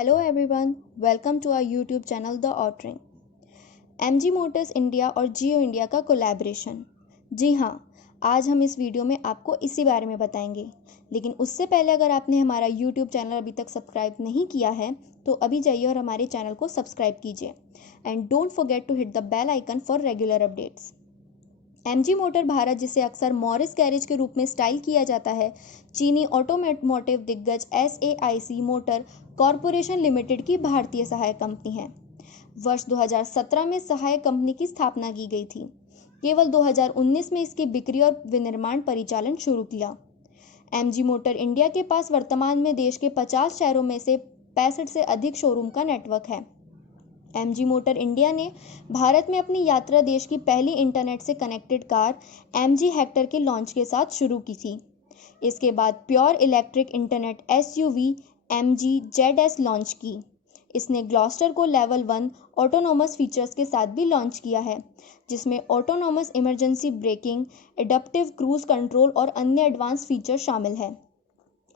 Hello everyone, welcome to our YouTube channel The Outring। MG Motors India और जियो India का collaboration. जी हाँ, आज हम इस वीडियो में आपको इसी बारे में बताएंगे। लेकिन उससे पहले अगर आपने हमारा YouTube चैनल अभी तक सब्सक्राइब नहीं किया है तो अभी जाइए और हमारे चैनल को सब्सक्राइब कीजिए and don't forget to hit the bell icon for regular updates. MG motor Bharat, जिसे अक्सर मॉरिस गैरेज के रूप में स्टाइल किया जाता है, चीनी ऑटोमोटिव दिग्गज SAIC मोटर कॉरपोरेशन लिमिटेड की भारतीय सहायक कंपनी है। वर्ष 2017 में सहायक कंपनी की स्थापना की गई थी। केवल 2019 में इसकी बिक्री और विनिर्माण परिचालन शुरू किया। MG मोटर इंडिया के पास वर्तमान में देश के 50 शहरों में से 65 से अधिक शोरूम का नेटवर्क है। MG मोटर इंडिया ने भारत में अपनी यात्रा देश की पहली इंटरनेट से कनेक्टेड कार MG हेक्टर के लॉन्च के साथ शुरू की थी। इसके बाद pure electric internet SUV MG ZS launch की। इसने ग्लॉस्टर को लेवल 1 ऑटोनोमस फीचर्स के साथ भी लॉन्च किया है, जिसमें autonomous emergency breaking, adaptive cruise control और अन्य एडवांस फीचर शामिल है।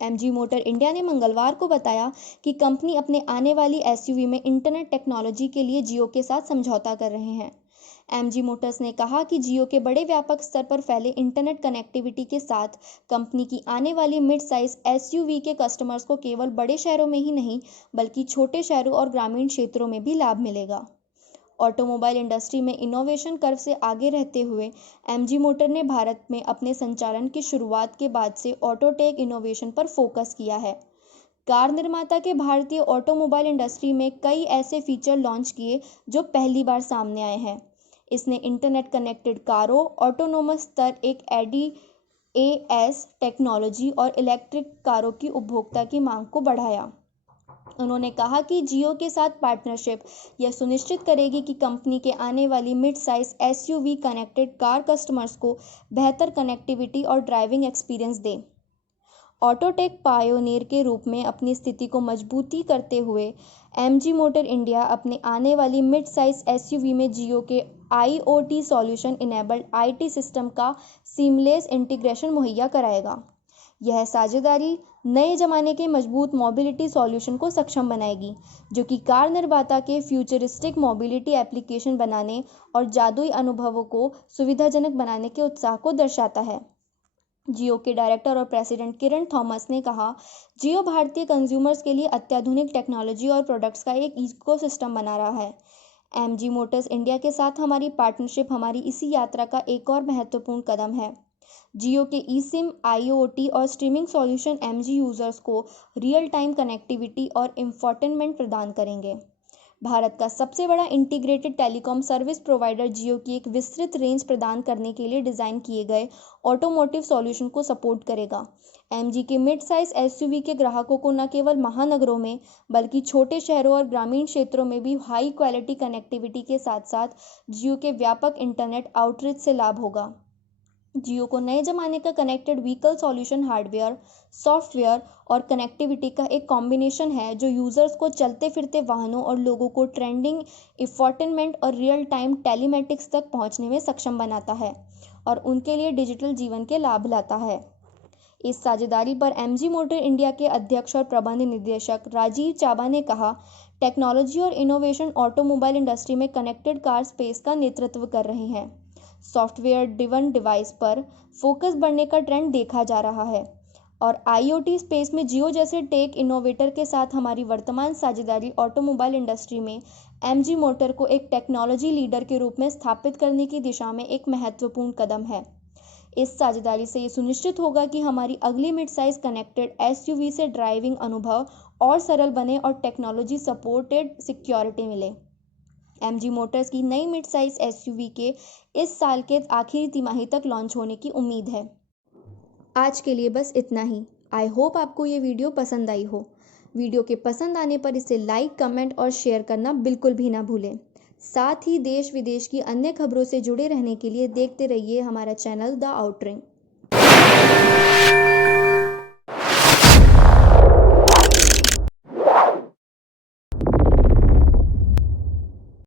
MG मोटर इंडिया ने मंगलवार को बताया कि कंपनी अपने आने वाली SUV में इंटरनेट टेक्नोलॉजी के लिए जियो के साथ समझौता कर रहे हैं। MG मोटर्स ने कहा कि जियो के बड़े व्यापक स्तर पर फैले इंटरनेट कनेक्टिविटी के साथ कंपनी की आने वाली मिड साइज SUV के कस्टमर्स को केवल बड़े शहरों में ही नहीं बल्कि छोटे शहरों और ग्रामीण क्षेत्रों में भी लाभ मिलेगा। ऑटोमोबाइल इंडस्ट्री में इनोवेशन कर्व से आगे रहते हुए MG मोटर ने भारत में अपने संचालन की शुरुआत के बाद से ऑटोटेक इनोवेशन पर फोकस किया है। कार निर्माता के भारतीय ऑटोमोबाइल इंडस्ट्री में कई ऐसे फीचर लॉन्च किए जो पहली बार सामने आए हैं। इसने इंटरनेट कनेक्टेड कारों, ऑटोनोमस स्तर एक ADAS टेक्नोलॉजी और इलेक्ट्रिक कारों की उपभोक्ता की मांग को बढ़ाया। उन्होंने कहा कि जियो के साथ पार्टनरशिप यह सुनिश्चित करेगी कि कंपनी के आने वाली mid size SUV connected car customers को बेहतर कनेक्टिविटी और ड्राइविंग एक्सपीरियंस दे। ऑटोटेक पायोनियर के रूप में अपनी स्थिति को मजबूती करते हुए MG मोटर इंडिया अपने आने वाली मिड साइज SUV में जियो के IoT solution enabled IT system का सीमलेस इंटीग्रेशन मुहैया कराएगा। यह साझेदारी नए जमाने के मजबूत मोबिलिटी सॉल्यूशन को सक्षम बनाएगी, जो कि कार निर्माता के फ्यूचरिस्टिक मोबिलिटी एप्लीकेशन बनाने और जादुई अनुभवों को सुविधाजनक बनाने के उत्साह को दर्शाता है। जियो के डायरेक्टर और प्रेसिडेंट किरण थॉमस ने कहा, जियो भारतीय कंज्यूमर्स के लिए अत्याधुनिक टेक्नोलॉजी और प्रोडक्ट्स का एक इकोसिस्टम बना रहा है। MG मोटर्स इंडिया के साथ हमारी पार्टनरशिप हमारी इसी यात्रा का एक और महत्वपूर्ण कदम है। जियो के eSIM, IoT और स्ट्रीमिंग सॉल्यूशन MG यूजर्स को रियल टाइम कनेक्टिविटी और इंफोटेनमेंट प्रदान करेंगे। भारत का सबसे बड़ा इंटीग्रेटेड टेलीकॉम सर्विस प्रोवाइडर जियो की एक विस्तृत रेंज प्रदान करने के लिए डिज़ाइन किए गए ऑटोमोटिव सॉल्यूशन को सपोर्ट करेगा। MG के मिड साइज SUV के ग्राहकों को न केवल महानगरों में बल्कि छोटे शहरों और ग्रामीण क्षेत्रों में भी हाई क्वालिटी कनेक्टिविटी के साथ साथ जियो के व्यापक इंटरनेट आउटरीच से लाभ होगा। जियो को नए जमाने का connected vehicle solution hardware, software और कनेक्टिविटी का एक कॉम्बिनेशन है जो यूजर्स को चलते फिरते वाहनों और लोगों को ट्रेंडिंग इंफोटेनमेंट और रियल टाइम टेलीमेटिक्स तक पहुंचने में सक्षम बनाता है और उनके लिए डिजिटल जीवन के लाभ लाता है। इस साझेदारी पर MG मोटर इंडिया के अध्यक्ष और प्रबंध निदेशक राजीव चाबा ने कहा, टेक्नोलॉजी और इनोवेशन ऑटोमोबाइल इंडस्ट्री में कनेक्टेड कार स्पेस का नेतृत्व कर रहे हैं। सॉफ्टवेयर ड्रिवन डिवाइस पर फोकस बढ़ने का ट्रेंड देखा जा रहा है और IoT स्पेस में जियो जैसे टेक इनोवेटर के साथ हमारी वर्तमान साझेदारी ऑटोमोबाइल इंडस्ट्री में MG मोटर को एक टेक्नोलॉजी लीडर के रूप में स्थापित करने की दिशा में एक महत्वपूर्ण कदम है। इस साझेदारी से ये सुनिश्चित होगा कि हमारी अगली मिड साइज कनेक्टेड SUV से ड्राइविंग अनुभव और सरल बने और टेक्नोलॉजी सपोर्टेड सिक्योरिटी मिले। MG मोटर्स की नई मिड साइज SUV के इस साल के आखिरी तिमाही तक लॉन्च होने की उम्मीद है। आज के लिए बस इतना ही। आई होप आपको ये वीडियो पसंद आई हो। वीडियो के पसंद आने पर इसे लाइक, कमेंट और शेयर करना बिल्कुल भी ना भूलें। साथ ही देश विदेश की अन्य खबरों से जुड़े रहने के लिए देखते रहिए हमारा चैनल द आउटरिंग।